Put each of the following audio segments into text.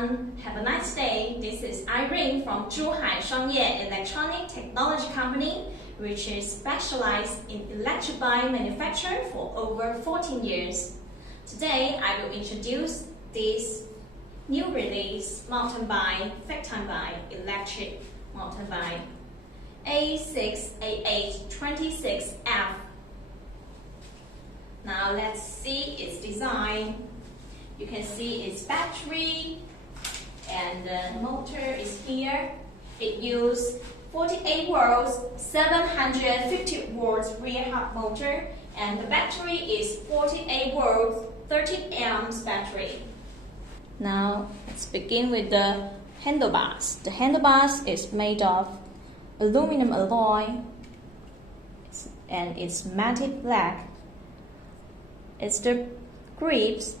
everyone, have a nice day. This is Irene from Zhuhai Shangye Electronic Technology Company, which is specialized in electric bike manufacture for over 14 years. Today, I will introduce this new release mountain bike, factory bike, electric mountain bike, A6AH26F. Now let's see its design. You can see its battery and the motor is here. It uses 48 volts, 750 volts rear hub motor, and the battery is 48 volts, 13 amps battery. Now let's begin with the handlebars. The handlebars is made of aluminum alloy and it's matte black. It's the grips,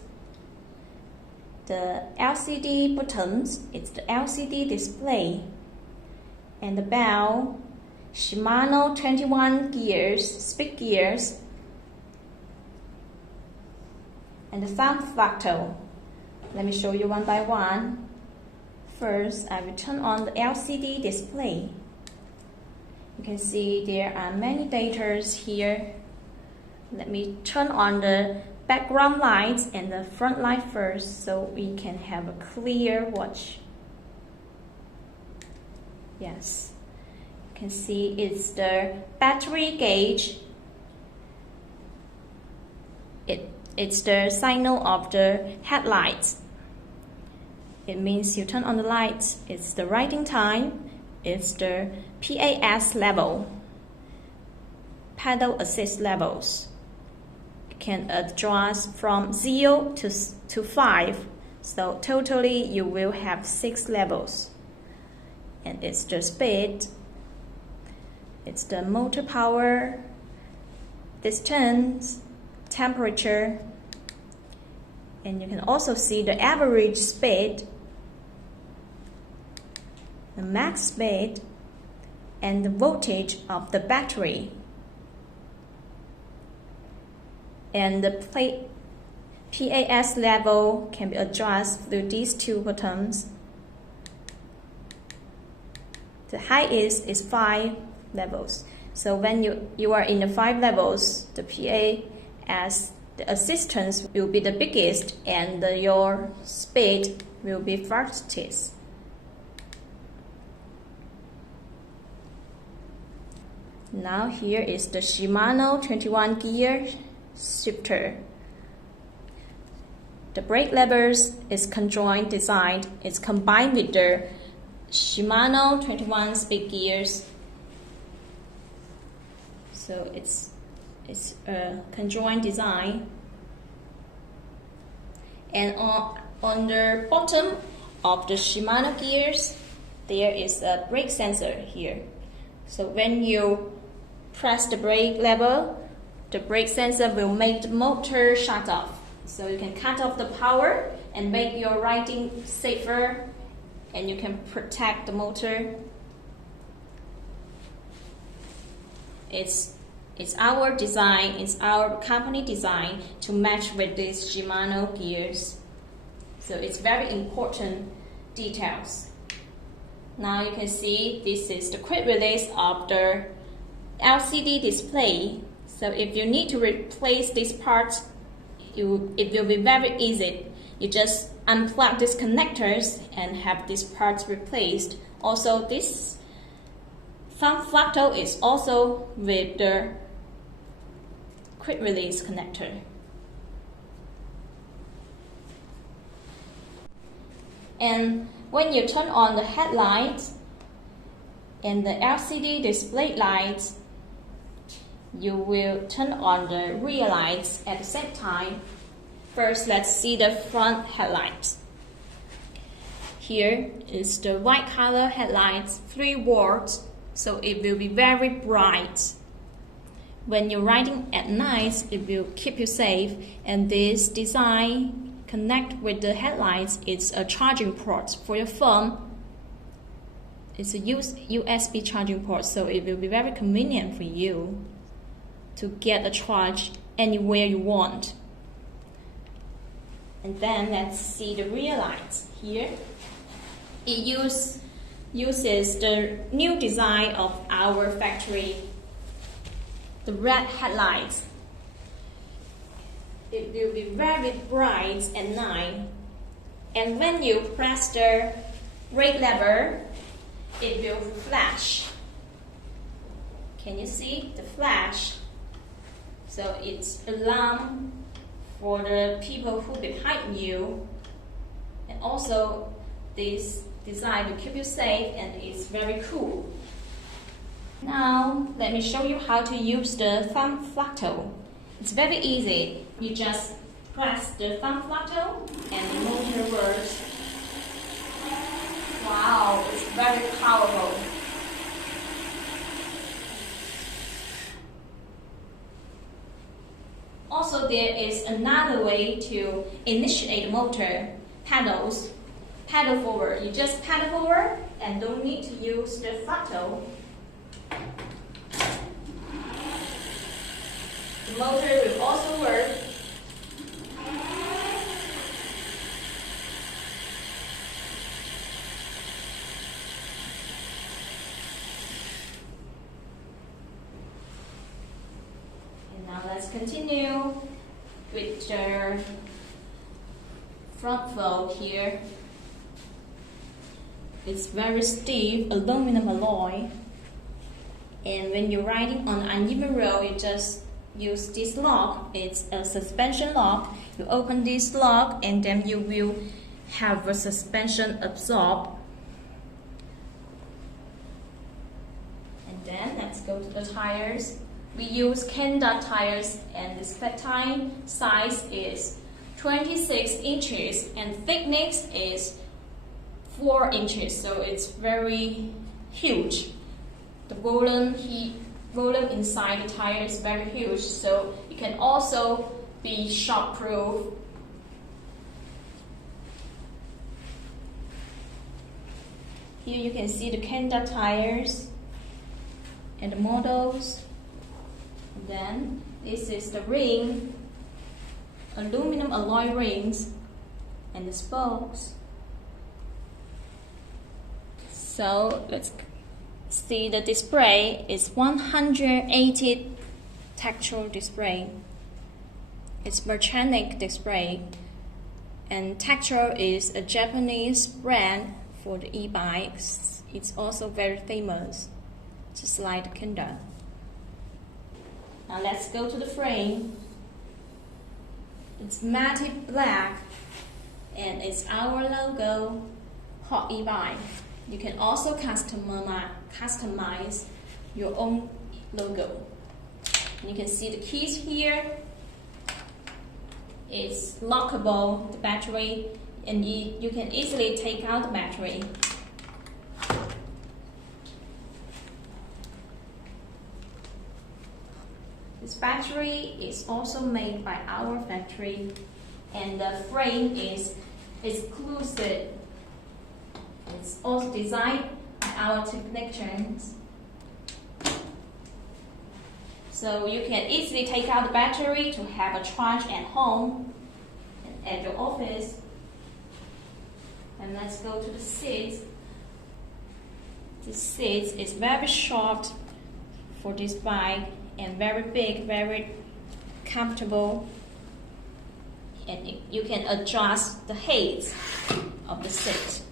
the LCD buttons, it's the LCD display, and the bell, Shimano 21 gears, speed gears, and the thumb throttle. Let me show you one by one. First, I will turn on the LCD display. You can see there are many data here. Let me turn on the background lights and the front light first so we can have a clear watch. Yes, you can see it's the battery gauge. It's the signal of the headlights. It means you turn on the lights, it's the riding time, it's the PAS level, pedal assist levels. Can adjust from 0 to 5, so totally you will have 6 levels. And it's the speed, it's the motor power, distance, temperature, and you can also see the average speed, the max speed, and the voltage of the battery. And the PAS level can be adjusted through these two buttons. The highest is 5 levels. So when you are in the 5 levels, the PAS, the assistance will be the biggest and your speed will be fastest. Now here is the Shimano 21 gear shifter. The brake levers is conjoint designed. It's combined with the Shimano 21 speed gears. So it's a conjoint design. And on the bottom of the Shimano gears, there is a brake sensor here. So when you press the brake lever, the brake sensor will make the motor shut off. So you can cut off the power and make your riding safer, and you can protect the motor. It's our design, it's our company design to match with these Shimano gears. So it's very important details. Now you can see this is the quick release of the LCD display. So if you need to replace this part, it will be very easy. You just unplug these connectors and have this part replaced. Also, this thumb throttle is also with the quick release connector. And when you turn on the headlights and the LCD display lights, you will turn on the rear lights at the same time. First, let's see the front headlights. Here is the white color headlights, 3 volts, so it will be very bright. When you're riding at night, it will keep you safe. And this design connect with the headlights. It's a charging port for your phone. It's a USB charging port, so it will be very convenient for you to get a charge anywhere you want. And then let's see the rear lights here. It uses the new design of our factory, the red headlights. It will be very bright at night, and when you press the brake lever, it will flash. Can you see the flash? So it's alarm for the people who behind you, and also this design will keep you safe and it's very cool. Now let me show you how to use the thumb throttle. It's very easy. You just press the thumb throttle and the motor works. Wow, it's very powerful. Also, there is another way to initiate the motor. Pedals. Pedal forward. You just pedal forward and don't need to use the throttle. The motor will also work. And now let's continue with the front fold here. It's very stiff aluminum alloy, and when you're riding on uneven road, you just use this lock. It's a suspension lock. You open this lock and then you will have the suspension absorb. And then let's go to the tires. We use Kenda tires, and the spec tire size is 26 inches and thickness is 4 inches, so it's very huge. The volume inside the tire is very huge, so it can also be shock-proof. Here you can see the Kenda tires and the models. And then this is the ring, aluminum alloy rings, and the spokes. So let's see, the display is 180 Tektro display. It's mechanic display, and Tektro is a Japanese brand for the e-bikes. It's also very famous, just like the Kenda. Now let's go to the frame. It's matte black, and it's our logo, Hot e-bike. You can also customize your own logo. You can see the keys here. It's lockable, the battery, and you can easily take out the battery. This battery is also made by our factory, and the frame is exclusive. It's also designed by our technicians. So you can easily take out the battery to have a charge at home and at your office. And let's go to the seats. The seats is very short for this bike and very big, very comfortable. And you can adjust the height of the seat.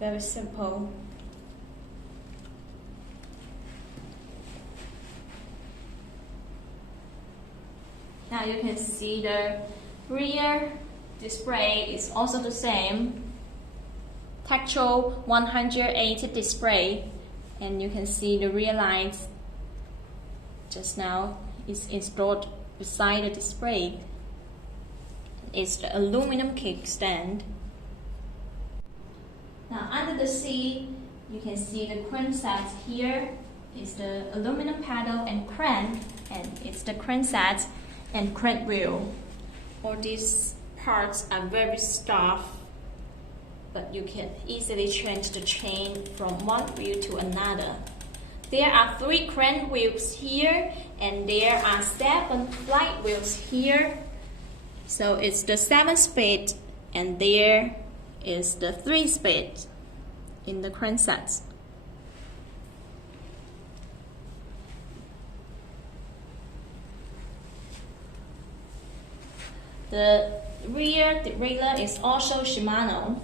Very simple. Now you can see the rear display is also the same. Tektro 180 display, and you can see the rear lights just now is installed beside the display. It's the aluminum kickstand. Now under the seat, you can see the crankshaft here. It's the aluminum pedal and crank, and it's the crankshaft and crank wheel. All these parts are very stiff, but you can easily change the chain from one wheel to another. There are 3 crank wheels here, and there are 7 flight wheels here. So it's the 7-speed, and there is the 3-speed in the cranksets. The rear derailleur is also Shimano.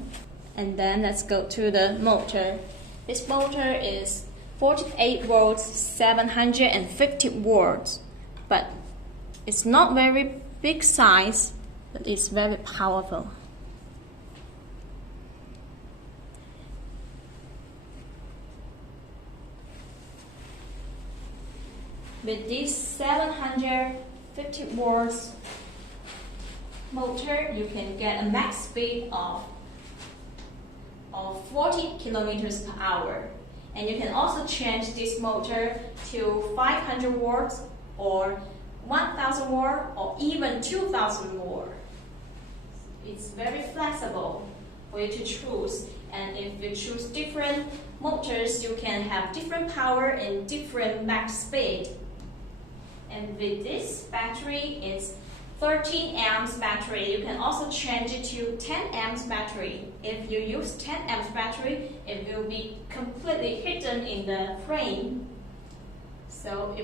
And then let's go to the motor. This motor is 48 volts, 750 watts, but it's not very big size, but it's very powerful. With this 750 watts motor, you can get a max speed of 40 kilometers per hour. And you can also change this motor to 500 watts or 1000 watts or even 2000 watts. It's very flexible for you to choose. And if you choose different motors, you can have different power and different max speed. And with this battery, it's 13 amps battery. You can also change it to 10 amps battery. If you use 10 amps battery, it will be completely hidden in the frame, so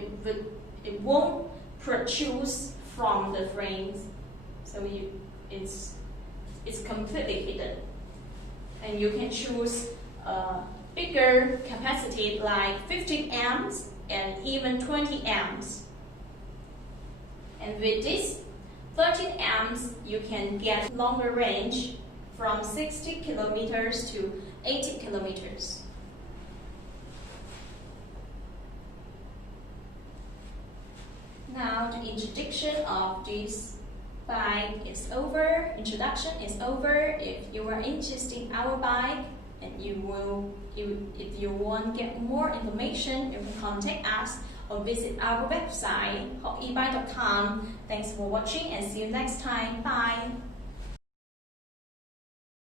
it won't protrude from the frames. So it's completely hidden, and you can choose a bigger capacity like 15 amps and even 20 amps. And with this 13 amps, you can get longer range from 60 kilometers to 80 kilometers. Now the introduction of this bike is over. Introduction is over. If you are interested in our bike and if you want to get more information, you can contact us or visit our website hotebike.com. Thanks for watching and see you next time. Bye.